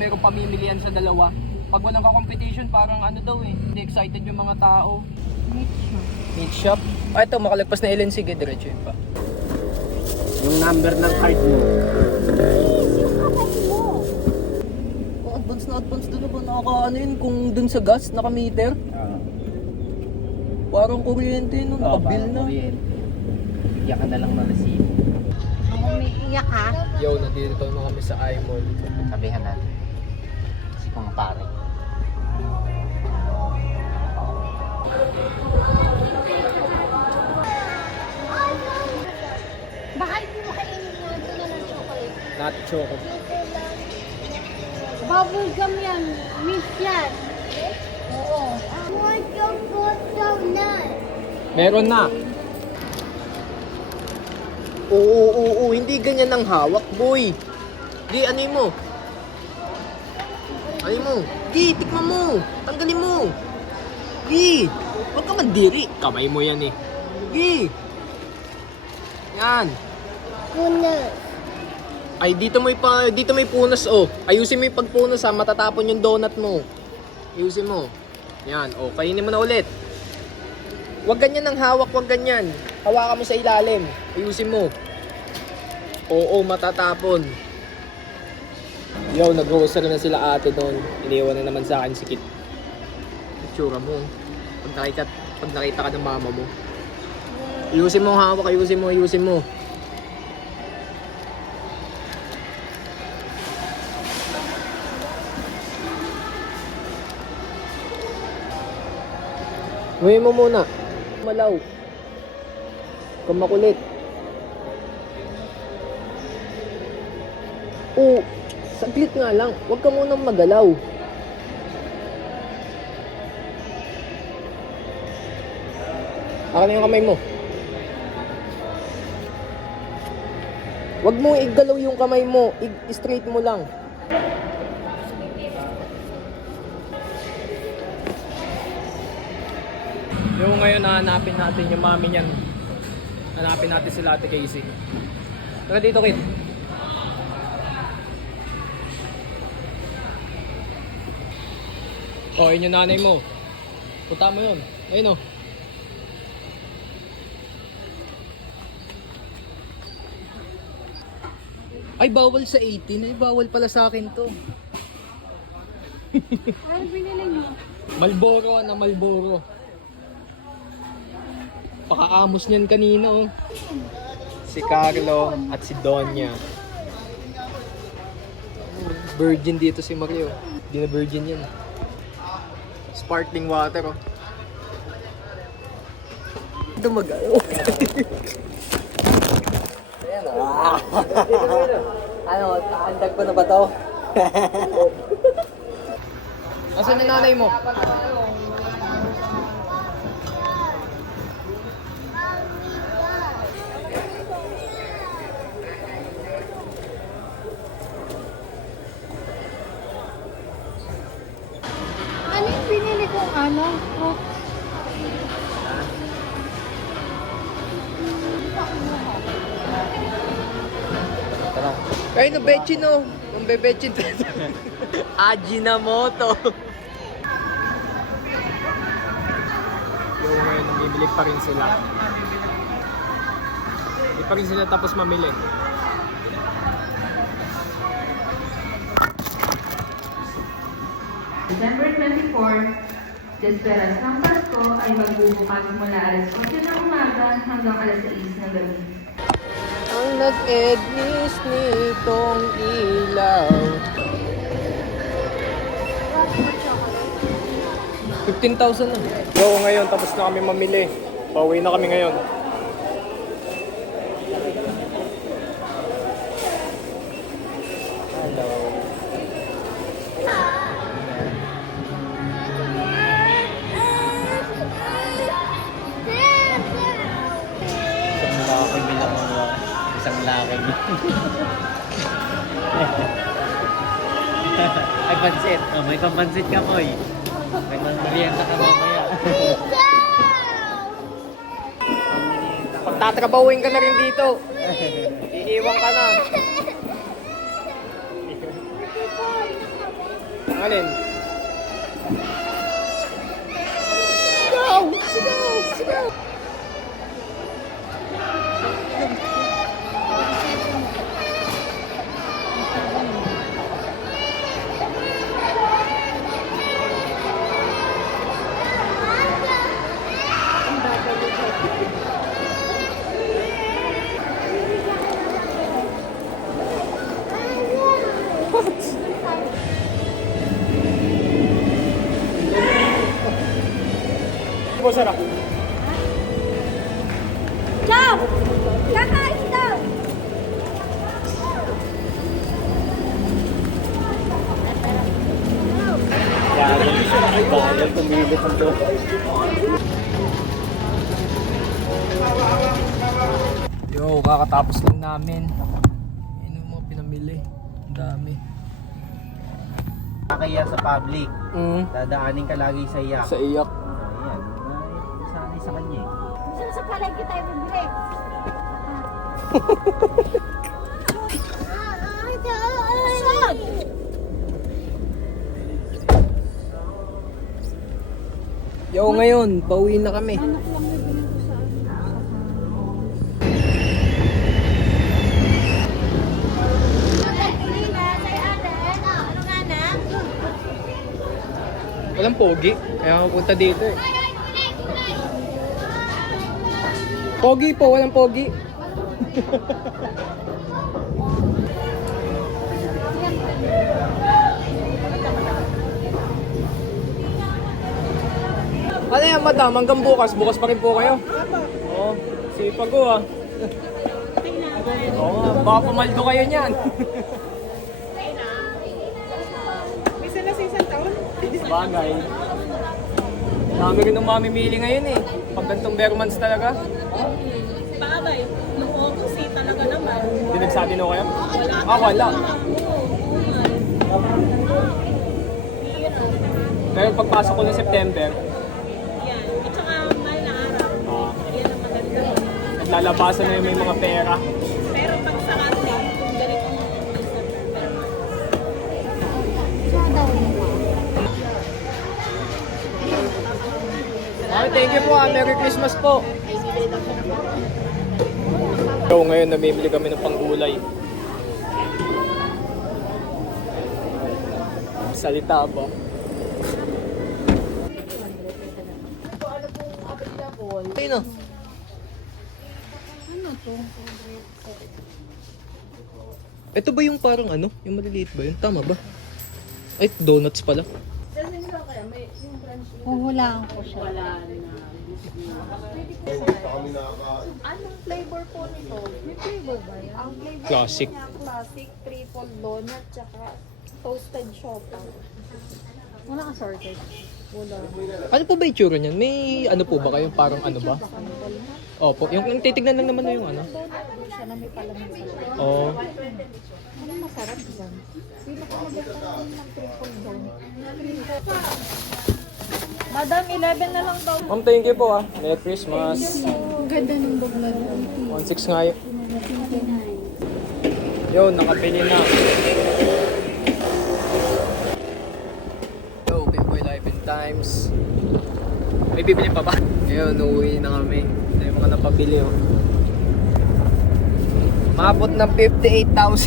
merong pamimilian sa dalawa. Pag walang ka-competition, parang ano daw eh, hindi excited yung mga tao. Meat shop? Ah, ito, makalagpas na ilan, sige, diretso yun pa. Yung number ng card mo. Oh, advance doon na ba? Ano yun, kung dun sa gas, naka-meter? Parang kuryente, no? Naka-bill na. Bigyan ka na lang ng receipt. Umiiyak ha? Yo, nandito na kami sa iMall. Sabihan natin. Si pang pare. Baka hindi mo kainin nga ito na ng chocolate. Not choco. Bubble gum yan. Mint yan. Oo. More donut. Meron na. Oo, hindi ganyan ang hawak, boy. Di, ano mo? Ano mo? Di, tikman mo. Tanggalin mo. Di, huwag ka mandiri. Kamay mo yan eh. Di. Yan. Donut. Ay, dito may punas, oh. Ayusin mo yung pagpunas, ha. Matatapon yung donut mo. Ayusin mo. Yan, oh. Kainin mo na ulit. Huwag ganyan ang hawak, huwag ganyan. Hawakan mo sa ilalim. Ayusin mo. Oo, matatapon. Yo, nag-grocery na sila ate doon. Iniwan na naman sa akin si Kit. Itsura mo. Pag nakita ka ng mama mo. Ayusin mo ang hawak, ayusin mo. Ngayon mo muna. Malaw. Kung makulit. Oo, saglit nga lang. Huwag ka munang magalaw. Akin yung kamay mo. Huwag mo igalaw yung kamay mo. I-straight mo lang. Yung ngayon hanapin natin yung mami niyan. Hanapin natin sila Ate Casey. Tara dito, Kit. Oh, yun yung nanay mo. Punta mo yun. Ayun, oh. Ay, bawal sa 18. Ay, bawal pala sa akin to. Ano binili niyo? Malboro, Malboro. Pakaamos niyan kanina, oh. Si Carlo at si Donya. Virgin dito si Mario. Hindi na virgin yan. Sparkling water, oh. Dumagalo. Ayan, oh. Ano, andag ko na ba to? Asan yung nanay mo? Ano yung binili kong fruit? Tara. Ay, no, Bechin, no. Ang bebechin. Ajinomoto. Yung ngayon, namimili pa rin sila. Hindi pa rin sila tapos mamili. December 24, Desperas ng Pasko ay magbubukas mula alas 8 ng umaga hanggang alas 6 ng gabi. Ang nag-ednis nitong ilaw. 15,000 na. So ngayon, tapos na kami mamili. Pauwi na kami ngayon. Isang laki. Ay, pansit. Oh, may pampansit ka, Moy. May merienda ka mamaya. Pagtatrabahuin ka na rin dito. Iiwan ka na. Alin? Sigaw! Sigaw! Sigaw! Sarap. Ciao! Kakain daw! Bagal tumili ng to. Yo, kakatapos lang namin. Yan yung mga pinamili. Ang dami. Kaya sa public, dadaanin ka lagi sa iyak. Sa iyak. Ayan, sanay sa kanya eh. Saan sa palengke tayo bibili? Saan? Yo, ngayon, pauwi na kami. Anak lang bibili ko sa Walang pogi. Kaya ako punta dito eh. Pogi po, walang pogi. Ano yan, madam? Hanggang bukas. Bukas pa rin po kayo. Oo. Sipag ko ah. Oo nga. Baka pumaldo kayo niyan. Isa na sa isang taon? Bagay. Dami rin ng mamimili ngayon eh. Pag gantong bare months talaga. Bagay. Nung August talaga naman. Hindi nagsabi no kayo? Ah, wala. Pero pagpasok ko ng September, Yan. At saka mahal na araw. Yan ang maganda. naglalabasan na yung may mga pera. Pero pag sa atin, kung ganito mo Okay, thank you po ah. Merry Christmas po. So, ngayon namimili kami ng panggulay. Salita ba? Ayun na. Ano to? Ito ba yung parang ano? Yung maliliit ba yun? Tama ba? Ay, donuts pala. Huhulaan ko siya. Anong flavor po nito? May flavor ba yan? Ang flavor Classic. niya, classic, triple donut, tsaka toasted shoppa. Wala ka sorted. Wala. Ano po ba yung tsura niyan? May ano po ba kayo? Parang ano ba? Sample na. Opo, yung titignan lang naman na yung ano. Donut po siya na may palaman sa loob. Oo. Ano masarap dyan? Pinakamaganda naman ng triple donut. Madam, 11 na lang daw. Ma'am, thank you po ah. Merry Christmas. Ang ganda ng buglan. 1.6 nga yun. Yo, nakapili na. Yo, Pimboy Life in Times. May bibili pa ba? Ayun, uuwi na kami. Ito yung mga napabili oh. Maabot ng 58,000.